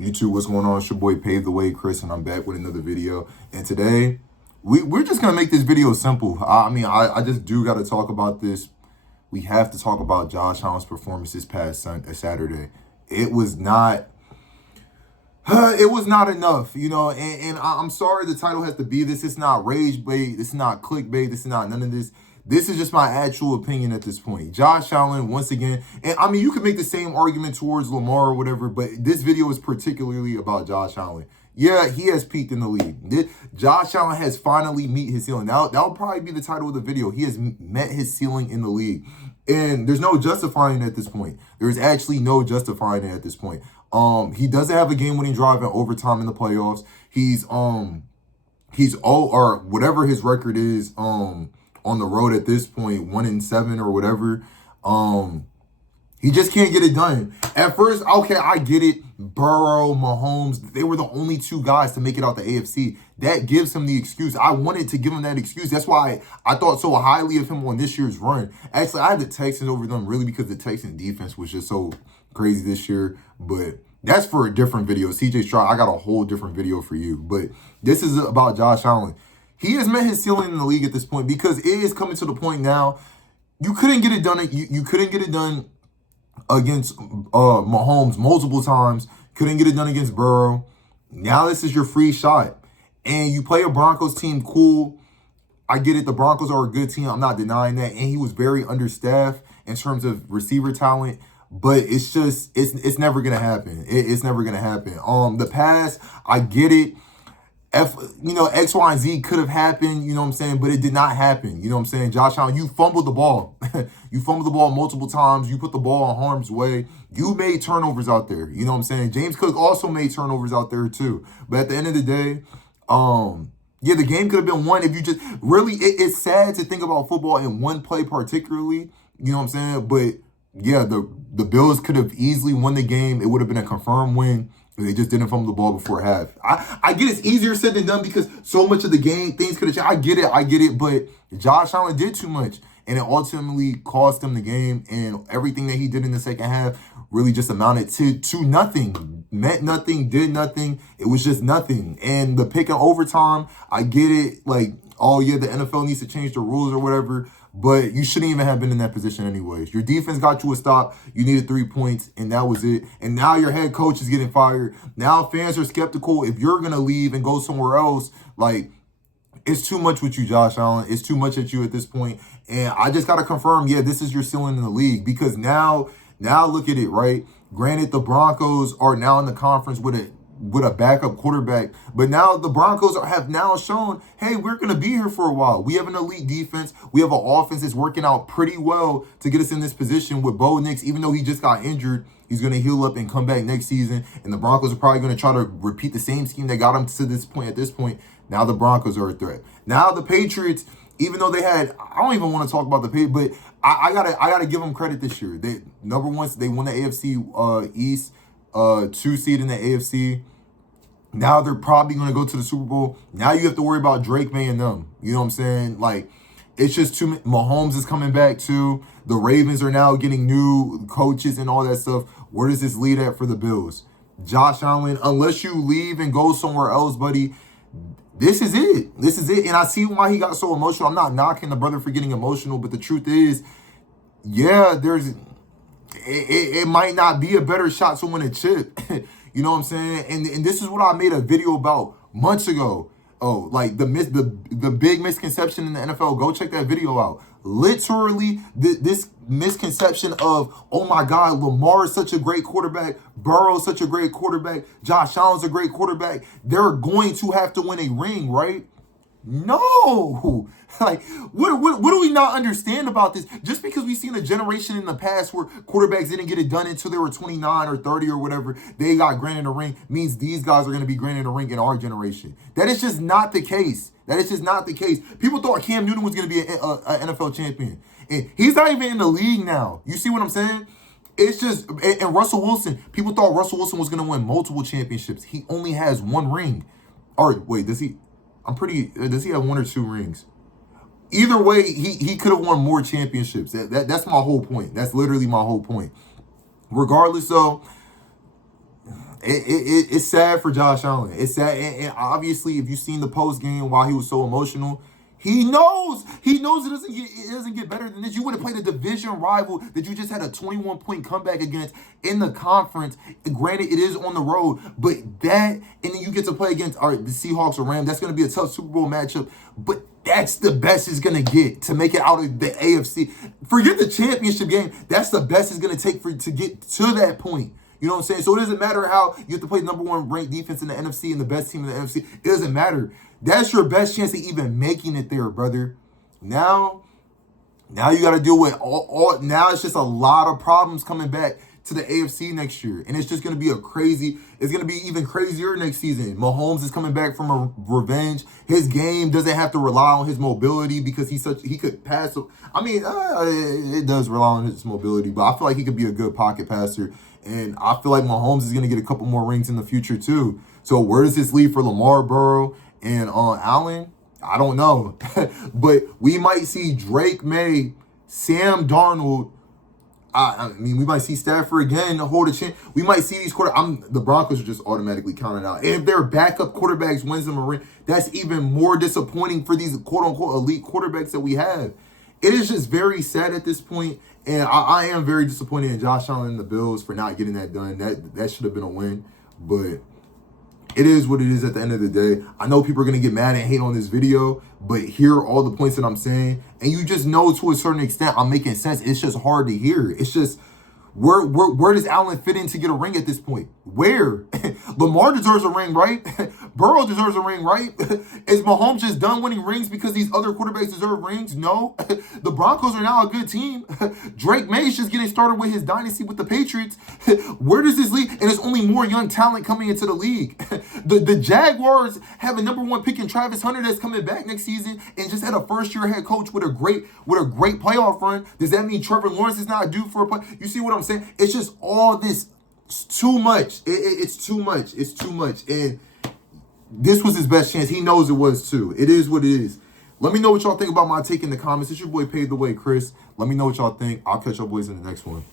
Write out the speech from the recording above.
YouTube, what's going on? It's your boy Pave the Way, Chris, and I'm back with another video. And today, we're just gonna make this video simple. I just do gotta talk about this. We have to talk about Josh Allen's performance this past Saturday. It was not enough, you know, and I'm sorry the title has to be this. It's not rage bait, this is not clickbait, this is not none of this. This is just my actual opinion at this point. Josh Allen, once again, and I mean, you could make the same argument towards Lamar or whatever, but this video is particularly about Josh Allen. Yeah, he has peaked in the league. Josh Allen has finally met his ceiling. That'll probably be the title of the video. He has met his ceiling in the league. And there's no justifying it at this point. There's actually no justifying it at this point. He doesn't have a game-winning drive in overtime in the playoffs. He's or whatever his record is, on the road at this point, 1-7 or whatever. He just can't get it done. At first, okay, I get it. Burrow, Mahomes, they were the only two guys to make it out the AFC. That gives him the excuse. I wanted to give him that excuse. That's why I thought so highly of him on this year's run. Actually, I had the Texans over them really because the Texans defense was just so crazy this year. But that's for a different video. CJ Stroud, I got a whole different video for you. But this is about Josh Allen. He has met his ceiling in the league at this point because it is coming to the point now. You couldn't get it done. You couldn't get it done against Mahomes multiple times. Couldn't get it done against Burrow. Now this is your free shot. And you play a Broncos team, cool. I get it. The Broncos are a good team. I'm not denying that. And he was very understaffed in terms of receiver talent. But it's just, it's never going to happen. It's never going to happen. The pass, I get it. X, Y, and Z could have happened, you know what I'm saying? But it did not happen. You know what I'm saying? Josh Allen, you fumbled the ball. You fumbled the ball multiple times. You put the ball in harm's way. You made turnovers out there. You know what I'm saying? James Cook also made turnovers out there too. But at the end of the day, yeah, the game could have been won if you just really, it's sad to think about football in one play particularly. You know what I'm saying? But yeah, the Bills could have easily won the game. It would have been a confirmed win. They just didn't fumble the ball before half. I get it's easier said than done because so much of the game, things could have changed. I get it, but Josh Allen did too much. And it ultimately cost him the game. And everything that he did in the second half really just amounted to nothing. Meant nothing, did nothing. It was just nothing. And the pick in overtime, I get it. Like, oh yeah, the NFL needs to change the rules or whatever. But you shouldn't even have been in that position anyways. Your defense got you a stop. You needed 3 points, and that was it. And now your head coach is getting fired. Now fans are skeptical if you're going to leave and go somewhere else. Like, it's too much with you, Josh Allen. It's too much at you at this point. And I just got to confirm, yeah, this is your ceiling in the league. Because now look at it, right? Granted, the Broncos are now in the conference with a backup quarterback. But now the Broncos have now shown, hey, we're going to be here for a while. We have an elite defense. We have an offense that's working out pretty well to get us in this position with Bo Nix. Even though he just got injured, he's going to heal up and come back next season. And the Broncos are probably going to try to repeat the same scheme that got him to this point. At this point, now the Broncos are a threat. Now the Patriots, even though they had, I don't even want to talk about the Patriots, but I gotta give them credit this year. They number one, they won the AFC East, 2 seed in the AFC. Now they're probably going to go to the Super Bowl. Now you have to worry about Drake May and them. You know what I'm saying? Like, it's just too many. Mahomes is coming back too. The Ravens are now getting new coaches and all that stuff. Where does this lead at for the Bills? Josh Allen, unless you leave and go somewhere else, buddy, this is it. This is it. And I see why he got so emotional. I'm not knocking the brother for getting emotional, but the truth is, yeah, it might not be a better shot to win a chip. You know what I'm saying? And this is what I made a video about months ago. Oh, like the big misconception in the NFL. Go check that video out. Literally, this misconception of, oh my God, Lamar is such a great quarterback. Burrow is such a great quarterback. Josh Allen's a great quarterback. They're going to have to win a ring, right? No. Like, what do we not understand about this? Just because we've seen a generation in the past where quarterbacks didn't get it done until they were 29 or 30 or whatever, they got granted a ring, means these guys are going to be granted a ring in our generation. That is just not the case. That is just not the case. People thought Cam Newton was going to be an NFL champion. And he's not even in the league now. You see what I'm saying? It's just, and Russell Wilson, people thought Russell Wilson was going to win multiple championships. He only has 1 ring. Or wait, does he have 1 or 2 rings? Either way, he could have won more championships. That's my whole point. That's literally my whole point. Regardless, though, It's sad for Josh Allen. It's sad, and obviously, if you've seen the post game while he was so emotional, he knows it doesn't get better than this. You would have played a division rival that you just had a 21-point comeback against in the conference. Granted, it is on the road, but that, and then you get to play against the Seahawks or Rams. That's going to be a tough Super Bowl matchup, but that's the best it's going to get to make it out of the AFC. Forget the championship game. That's the best it's going to take to get to that point. You know what I'm saying? So it doesn't matter how you have to play the number one ranked defense in the NFC and the best team in the NFC. It doesn't matter. That's your best chance of even making it there, brother. Now you got to deal with now it's just a lot of problems coming back to the AFC next year. And it's just going to be it's going to be even crazier next season. Mahomes is coming back from a revenge. His game doesn't have to rely on his mobility because he could pass. I mean, it does rely on his mobility, but I feel like he could be a good pocket passer. And I feel like Mahomes is going to get a couple more rings in the future too. So where does this leave for Lamar, Burrow, and Allen? I don't know. But we might see Drake May, Sam Darnold. I mean, we might see Stafford again hold a chance. We might see these the Broncos are just automatically counted out. And if their backup quarterbacks wins them a ring, that's even more disappointing for these quote-unquote elite quarterbacks that we have. It is just very sad at this point. And I am very disappointed in Josh Allen and the Bills for not getting that done. That should have been a win. But it is what it is at the end of the day. I know people are going to get mad and hate on this video, but hear all the points that I'm saying. And you just know to a certain extent I'm making sense. It's just hard to hear. It's just, where does Allen fit in to get a ring at this point? Where? Lamar deserves a ring, right? Burrow deserves a ring, right? Is Mahomes just done winning rings because these other quarterbacks deserve rings? No. The Broncos are now a good team. Drake May's just getting started with his dynasty with the Patriots. Where does this lead? And there's only more young talent coming into the league. The Jaguars have a number one pick in Travis Hunter that's coming back next season and just had a first-year head coach with a great playoff run. Does that mean Trevor Lawrence is not due for a play? You see what I'm saying? It's just all this. It's too much. It's too much. It's too much. And this was his best chance. He knows it was too. It is what it is. Let me know what y'all think about my take in the comments. It's your boy Paved the Way, Chris. Let me know what y'all think. I'll catch y'all boys in the next one.